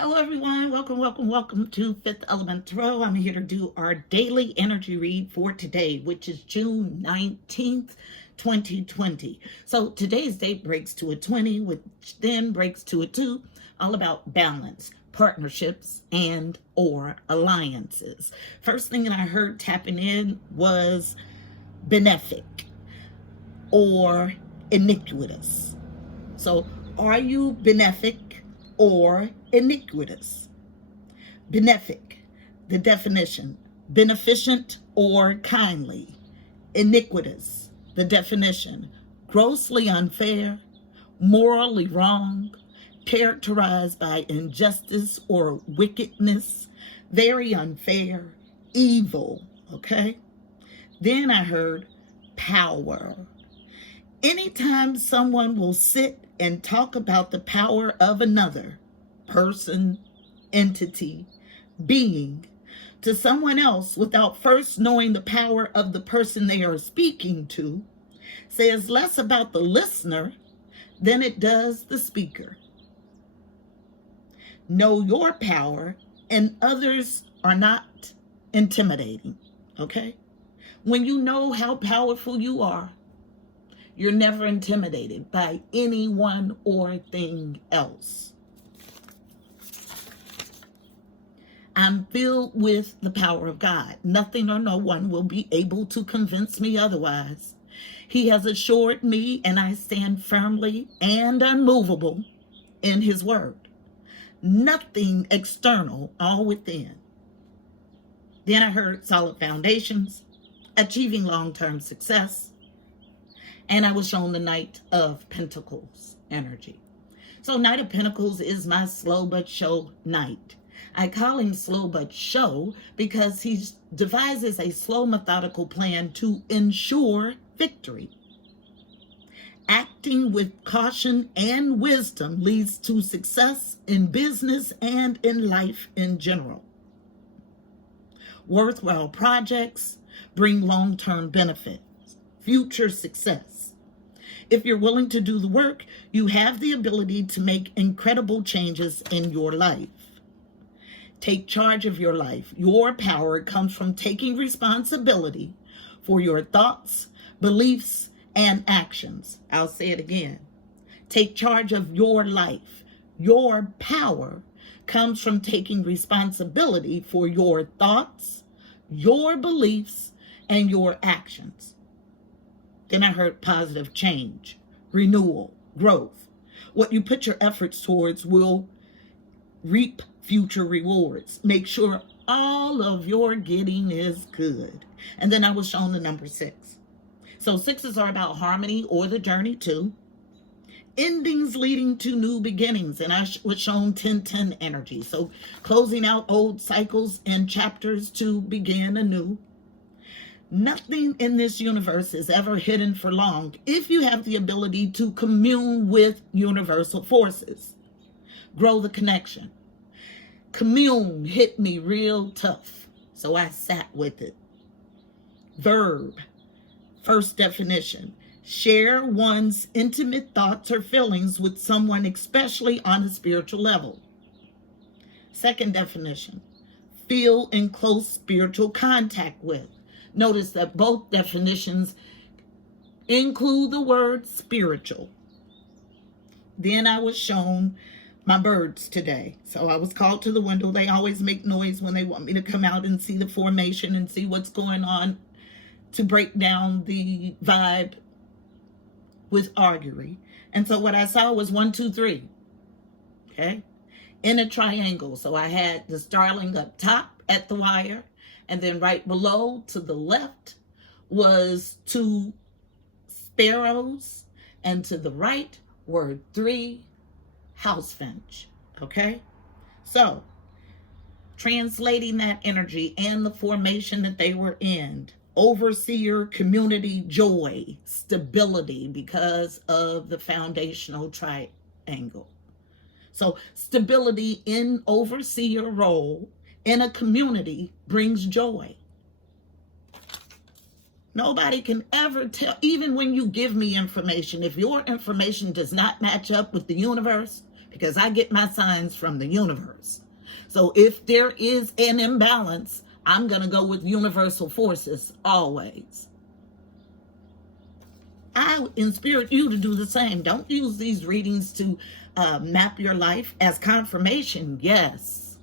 Hello, everyone. Welcome to Fifth Element Tarot. I'm here to do our daily energy read for today, which is June 19th, 2020. So today's date breaks to a 20, which then breaks to a 2, all about balance, partnerships, and or alliances. First thing that I heard tapping in was benefic or iniquitous. So are you benefic or iniquitous? Benefic, the definition, beneficent or kindly. Iniquitous, the definition, grossly unfair, morally wrong, characterized by injustice or wickedness, very unfair, evil, okay? Then I heard power. Anytime someone will sit and talk about the power of another person, entity, being to someone else without first knowing the power of the person they are speaking to, says less about the listener than it does the speaker. Know your power, and others are not intimidating, okay? When you know how powerful you are, you're never intimidated by anyone or thing else. I'm filled with the power of God. Nothing or no one will be able to convince me otherwise. He has assured me, and I stand firmly and unmovable in his word. Nothing external, all within. Then I heard solid foundations, achieving long-term success, and I was shown the Knight of Pentacles energy. So Knight of Pentacles is my slow but show knight. I call him slow but show because he devises a slow, methodical plan to ensure victory. Acting with caution and wisdom leads to success in business and in life in general. Worthwhile projects bring long-term benefits, future success. If you're willing to do the work, you have the ability to make incredible changes in your life. Take charge of your life. Your power comes from taking responsibility for your thoughts, beliefs, and actions. I'll say it again. Take charge of your life. Your power comes from taking responsibility for your thoughts, your beliefs, and your actions. Then I heard positive change, renewal, growth. What you put your efforts towards will reap future rewards. Make sure all of your getting is good. And then I was shown the number 6. So 6s are about harmony or the journey to. Endings leading to new beginnings. And I was shown 10-10 energy. So closing out old cycles and chapters to begin anew. Nothing in this universe is ever hidden for long if you have the ability to commune with universal forces. Grow the connection. Commune hit me real tough, so I sat with it. Verb, first definition, share one's intimate thoughts or feelings with someone, especially on a spiritual level. Second definition, feel in close spiritual contact with. Notice that both definitions include the word spiritual. Then I was shown my birds today. So I was called to the window. They always make noise when they want me to come out and see the formation and see what's going on to break down the vibe with augury. And so what I saw was 1, 2, 3. Okay. In a triangle. So I had the starling up top at the wire. And then right below to the left was 2 sparrows. And to the right were 3 house finch. Okay? So, translating that energy and the formation that they were in. Overseer, community, joy, stability because of the foundational triangle. So, stability in overseer role in a community brings joy. Nobody can ever tell, even when you give me information, if your information does not match up with the universe, because I get my signs from the universe. So if there is an imbalance, I'm going to go with universal forces always. I inspirit you to do the same. Don't use these readings to map your life as confirmation, yes.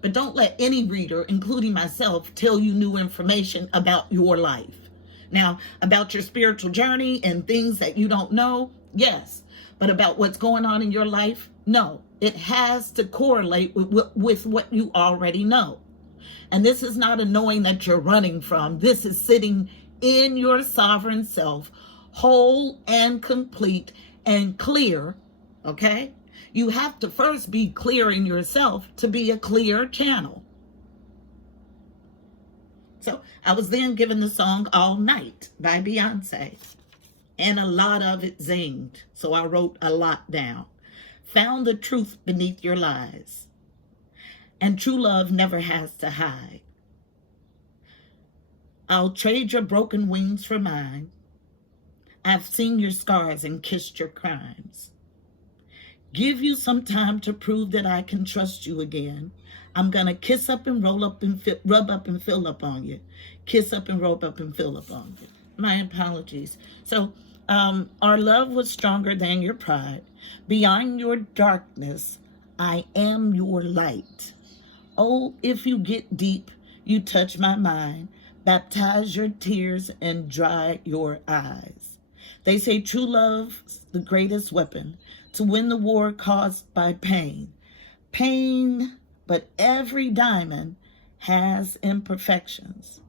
But don't let any reader, including myself, tell you new information about your life. Now, about your spiritual journey and things that you don't know, yes. But about what's going on in your life, no. It has to correlate with what you already know. And this is not a knowing that you're running from. This is sitting in your sovereign self, whole and complete and clear, okay? You have to first be clear in yourself to be a clear channel. So I was then given the song All Night by Beyonce, and a lot of it zinged. So I wrote a lot down. Found the truth beneath your lies, and true love never has to hide. I'll trade your broken wings for mine. I've seen your scars and kissed your crimes. Give you some time to prove that I can trust you again. I'm going to kiss up and roll up and rub up and fill up on you. Kiss up and rub up and fill up on you. My apologies. So our love was stronger than your pride. Beyond your darkness, I am your light. Oh, if you get deep, you touch my mind. Baptize your tears and dry your eyes. They say true love's the greatest weapon to win the war caused by pain. Pain, but every diamond has imperfections.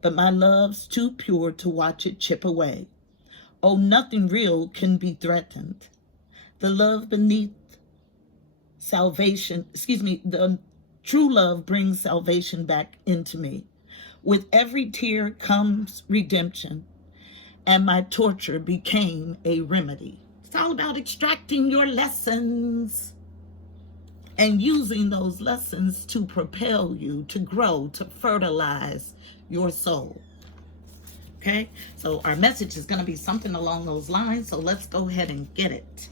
But my love's too pure to watch it chip away. Oh, nothing real can be threatened. The love beneath salvation, the true love brings salvation back into me. With every tear comes redemption, and my torture became a remedy. It's all about extracting your lessons and using those lessons to propel you to grow, to fertilize your soul. Okay, so our message is going to be something along those lines, so let's go ahead and get it.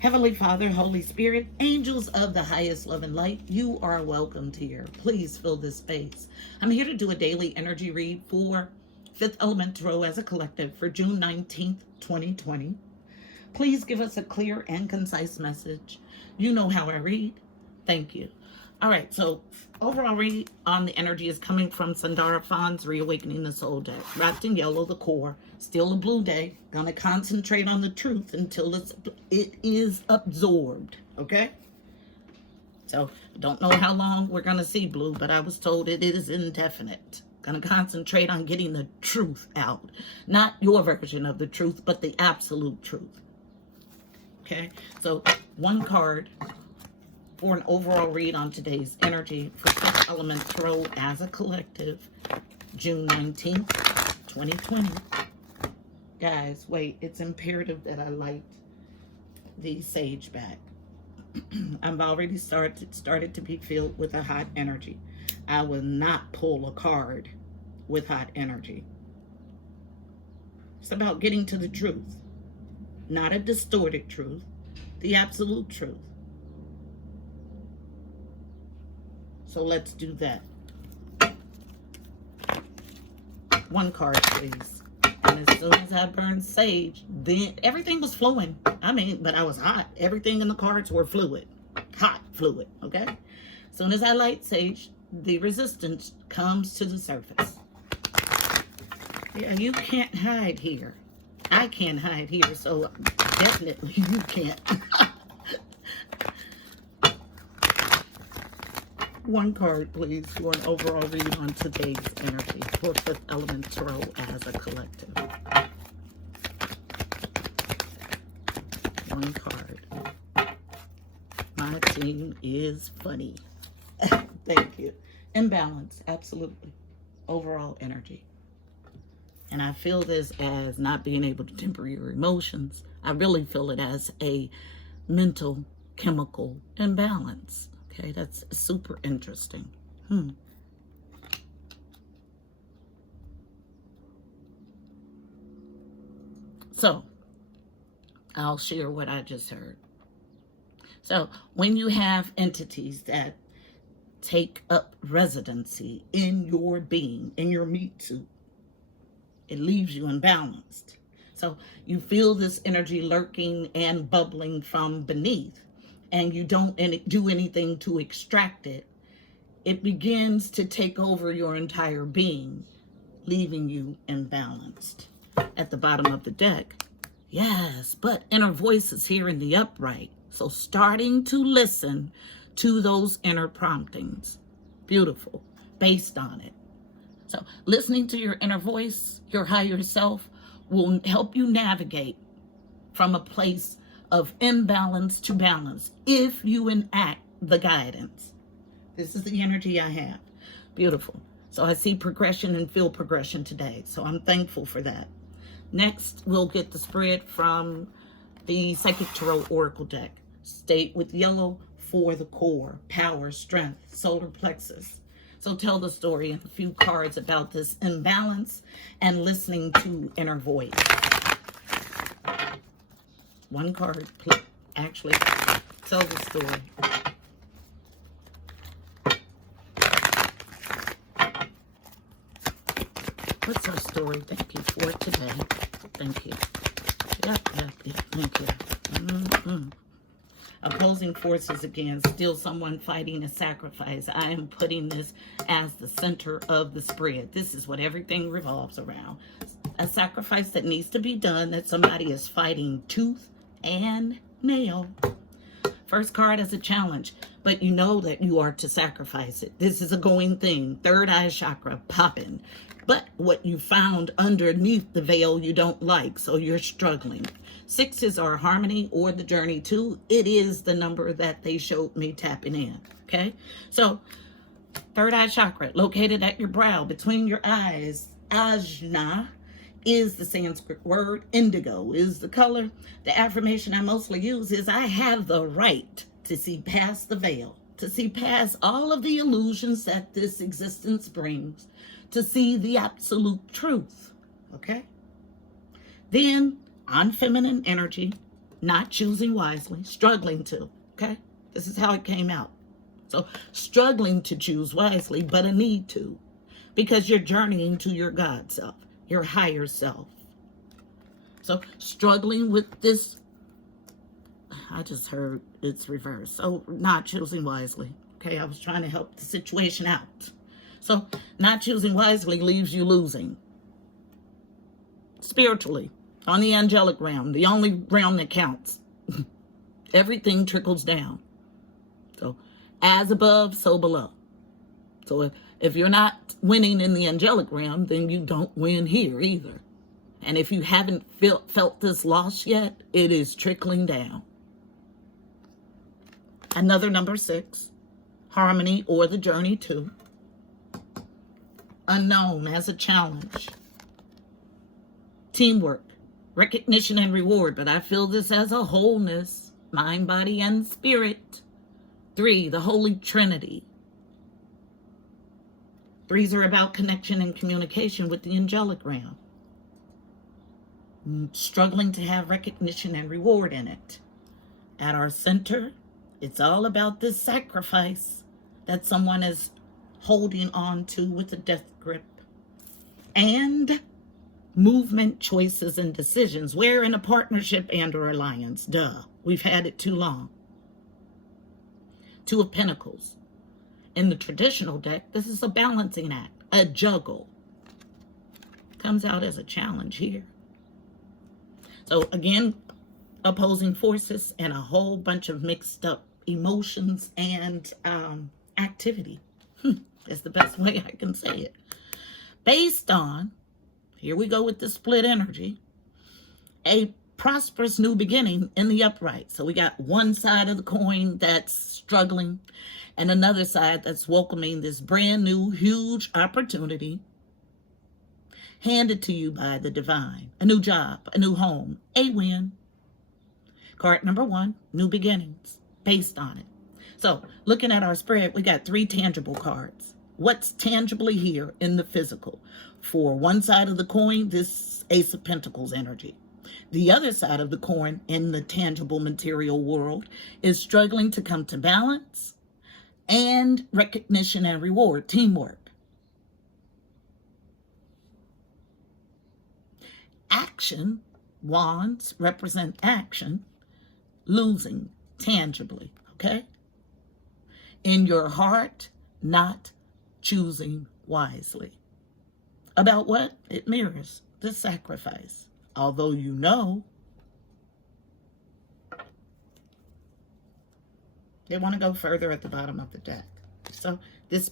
Heavenly Father, Holy Spirit, angels of the highest love and light, you are welcomed here. Please fill this space. I'm here to do a daily energy read for Fifth Element Tarot as a collective for June 19th, 2020. Please give us a clear and concise message. You know how I read. Thank you. All right, so overall read on the energy is coming from Sandara Fawn's Reawakening the Soul deck. Wrapped in yellow, the core. Still a blue day. Gonna concentrate on the truth until it is absorbed, okay? So, don't know how long we're gonna see blue, but I was told it is indefinite. Gonna concentrate on getting the truth out. Not your version of the truth, but the absolute truth. Okay, so one card for an overall read on today's energy for Fifth Element Tarot as a collective, June 19th, 2020. Guys, wait, it's imperative that I light the sage back. I've already started to be filled with a hot energy. I will not pull a card with hot energy. It's about getting to the truth, not a distorted truth, the absolute truth. So let's do that. One card, please. And as soon as I burned sage, then everything was flowing. I mean, but I was hot. Everything in the cards were fluid. Hot fluid, okay? As soon as I light sage, the resistance comes to the surface. Yeah, you can't hide here. I can't hide here, so definitely you can't. One card, please, for an overall read on today's energy for Fifth Element Tarot as a collective. One card. My team is funny. Thank you. Imbalance, absolutely. Overall energy. And I feel this as not being able to temper your emotions. I really feel it as a mental, chemical imbalance. Okay, that's super interesting. So, I'll share what I just heard. So when you have entities that take up residency in your being, in your meat suit, it leaves you imbalanced. So you feel this energy lurking and bubbling from beneath, and you don't do anything to extract it. It begins to take over your entire being, leaving you imbalanced. At the bottom of the deck, yes, but inner voices here in the upright. So starting to listen to those inner promptings. Beautiful. Based on it. So listening to your inner voice, your higher self, will help you navigate from a place of imbalance to balance if you enact the guidance. This is the energy I have. Beautiful. So I see progression and feel progression today. So I'm thankful for that. Next, we'll get the spread from the Psychic Tarot Oracle deck. State with yellow for the core, power, strength, solar plexus. So tell the story in a few cards about this imbalance and listening to inner voice. One card, please. Actually, tell the story. What's our story? Thank you for today. Thank you. Yep. Thank you. Opposing forces again. Still someone fighting a sacrifice. I am putting this as the center of the spread. This is what everything revolves around. A sacrifice that needs to be done, that somebody is fighting tooth and nail. First card as a challenge, but you know that you are to sacrifice it. This is a going thing. Third eye chakra popping. But what you found underneath the veil you don't like, so you're struggling. Sixes are harmony or the journey to. It is the number that they showed me tapping in, okay? So, third eye chakra, located at your brow, between your eyes. Ajna is the Sanskrit word. Indigo is the color. The affirmation I mostly use is, I have the right to see past the veil, to see past all of the illusions that this existence brings, to see the absolute truth, okay? Then, on feminine energy, not choosing wisely, struggling to, okay? This is how it came out. So, struggling to choose wisely, but a need to, because you're journeying to your God self, your higher self. So, struggling with this, I just heard it's reversed. So, not choosing wisely, okay? I was trying to help the situation out. So, not choosing wisely leaves you losing. Spiritually, on the angelic realm, the only realm that counts. Everything trickles down. So, as above, so below. So, if you're not winning in the angelic realm, then you don't win here either. And if you haven't felt this loss yet, it is trickling down. Another number 6, harmony or the journey to. Unknown as a challenge. Teamwork, recognition and reward, but I feel this as a wholeness, mind, body, and spirit. 3, the Holy Trinity. 3s are about connection and communication with the angelic realm. Struggling to have recognition and reward in it. At our center, it's all about this sacrifice that someone is holding on to with a death grip. And movement, choices, and decisions. We're in a partnership and or alliance. Duh. We've had it too long. 2 of Pentacles. In the traditional deck, this is a balancing act, a juggle. Comes out as a challenge here. So again, opposing forces and a whole bunch of mixed up emotions and activity. That's the best way I can say it. Based on, here we go with the split energy, a prosperous new beginning in the upright. So we got one side of the coin that's struggling and another side that's welcoming this brand new, huge opportunity handed to you by the divine. A new job, a new home, a win. Card number 1, new beginnings, based on it. So looking at our spread, we got 3 tangible cards. What's tangibly here in the physical? For one side of the coin, this Ace of Pentacles energy. The other side of the coin in the tangible material world is struggling to come to balance and recognition and reward, teamwork. Action, wands represent action, losing tangibly, okay? In your heart, not choosing wisely. About what? It mirrors the sacrifice. Although you know, they want to go further at the bottom of the deck. So this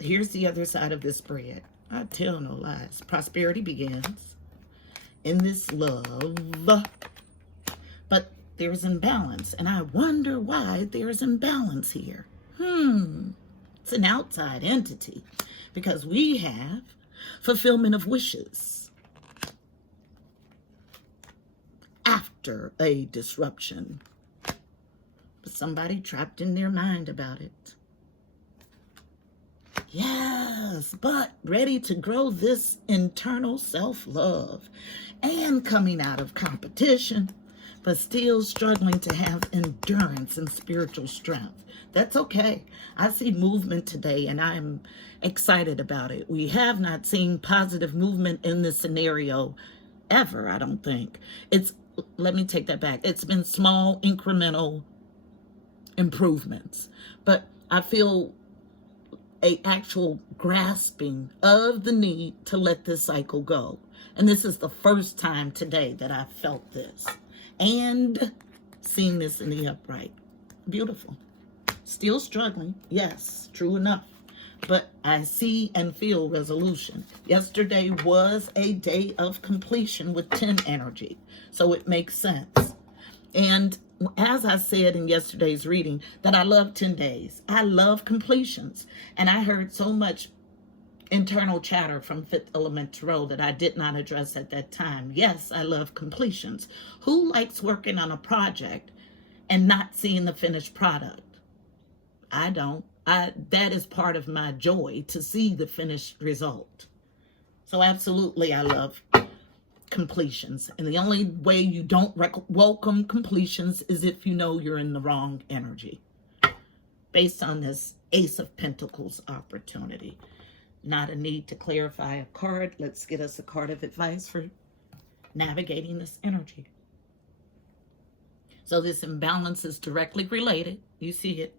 here's the other side of this spread. I tell no lies. Prosperity begins in this love, but there's imbalance. And I wonder why there's imbalance here. It's an outside entity because we have fulfillment of wishes after a disruption. But somebody trapped in their mind about it. Yes, but ready to grow this internal self-love and coming out of competition, but still struggling to have endurance and spiritual strength. That's okay. I see movement today and I'm excited about it. We have not seen positive movement in this scenario ever, I don't think. Let me take that back. It's been small incremental improvements, but I feel a actual grasping of the need to let this cycle go. And this is the first time today that I felt this and seeing this in the upright. Beautiful. Still struggling. Yes, true enough. But I see and feel resolution. Yesterday was a day of completion with 10 energy. So it makes sense. And as I said in yesterday's reading, that I love 10 days. I love completions. And I heard so much internal chatter from Fifth Element Tarot that I did not address at that time. Yes, I love completions. Who likes working on a project and not seeing the finished product? I don't. That is part of my joy, to see the finished result. So absolutely, I love completions. And the only way you don't welcome completions is if you know you're in the wrong energy. Based on this Ace of Pentacles opportunity. Not a need to clarify a card. Let's get us a card of advice for navigating this energy. So this imbalance is directly related, you see it,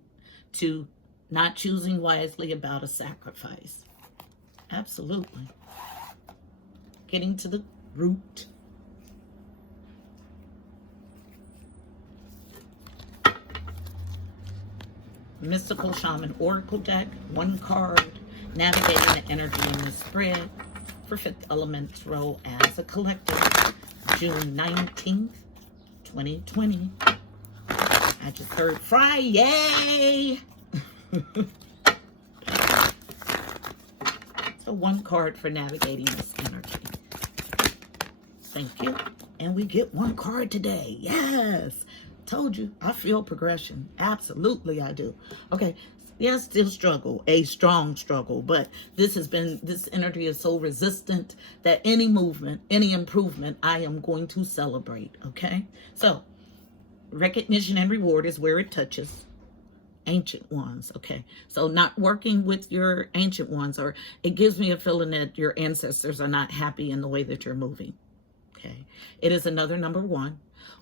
to not choosing wisely about a sacrifice. Absolutely. Getting to the root. Mystical Shaman Oracle deck, one card, navigating the energy in the spread for Fifth Element Tarot as a collective, June 19th, 2020. I just heard Friday. So one card for navigating this energy. Thank you. And we get one card today. Yes. Told you. I feel progression. Absolutely I do. Okay. Yes, still struggle. A strong struggle. But this energy is so resistant that any movement, any improvement, I am going to celebrate. Okay. So recognition and reward is where it touches. Ancient ones. Okay. So not working with your ancient ones, or it gives me a feeling that your ancestors are not happy in the way that you're moving. Okay. It is another number one.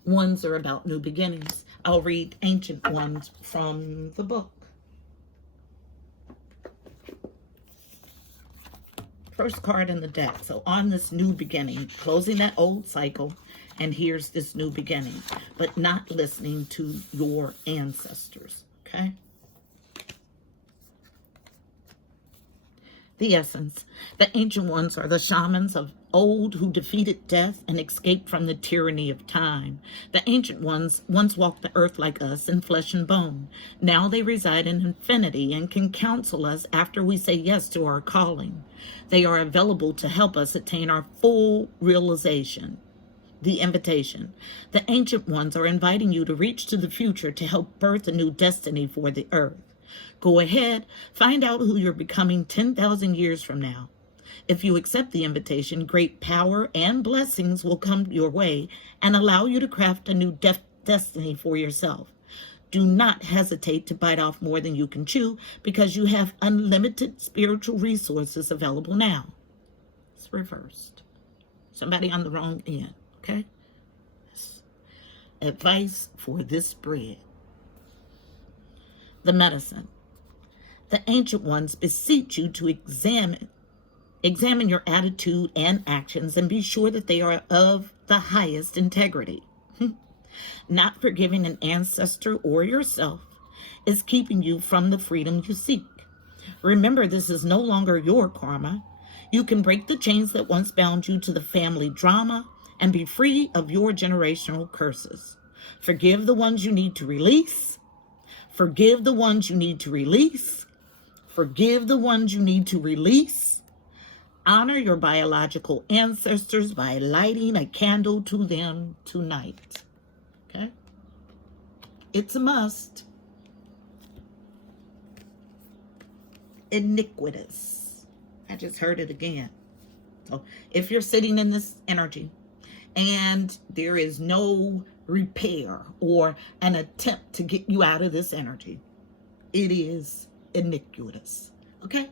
Ones are about new beginnings. I'll read ancient ones from the book. First card in the deck. So on this new beginning, closing that old cycle, and here's this new beginning, but not listening to your ancestors. Okay. The essence. The ancient ones are the shamans of old who defeated death and escaped from the tyranny of time. The ancient ones once walked the earth like us in flesh and bone. Now they reside in infinity and can counsel us after we say yes to our calling. They are available to help us attain our full realization. The invitation. The ancient ones are inviting you to reach to the future to help birth a new destiny for the earth. Go ahead, find out who you're becoming 10,000 years from now. If you accept the invitation, great power and blessings will come your way and allow you to craft a new destiny for yourself. Do not hesitate to bite off more than you can chew because you have unlimited spiritual resources available now. It's reversed. Somebody on the wrong end, okay? Advice for this spread. The medicine. The ancient ones beseech you to examine your attitude and actions and be sure that they are of the highest integrity. Not forgiving an ancestor or yourself is keeping you from the freedom you seek. Remember, this is no longer your karma. You can break the chains that once bound you to the family drama and be free of your generational curses. Forgive the ones you need to release. Forgive the ones you need to release. Forgive the ones you need to release. Honor your biological ancestors by lighting a candle to them tonight. Okay? It's a must. Iniquitous. I just heard it again. So if you're sitting in this energy and there is no repair or an attempt to get you out of this energy, it is iniquitous. Okay?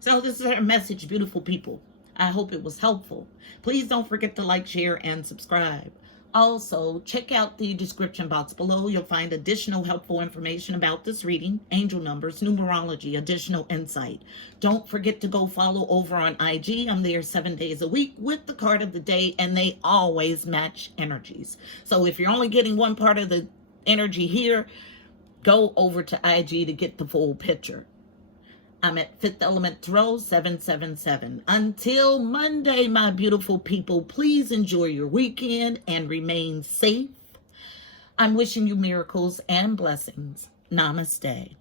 So this is our message, beautiful people. I hope it was helpful. Please don't forget to like, share, and subscribe. Also, check out the description box below. You'll find additional helpful information about this reading, angel numbers, numerology, additional insight. Don't forget to go follow over on IG. I'm there 7 days a week with the card of the day, and they always match energies. So if you're only getting one part of the energy here, go over to IG to get the full picture. I'm at 5th Element Throw 777. Until Monday, my beautiful people, please enjoy your weekend and remain safe. I'm wishing you miracles and blessings. Namaste.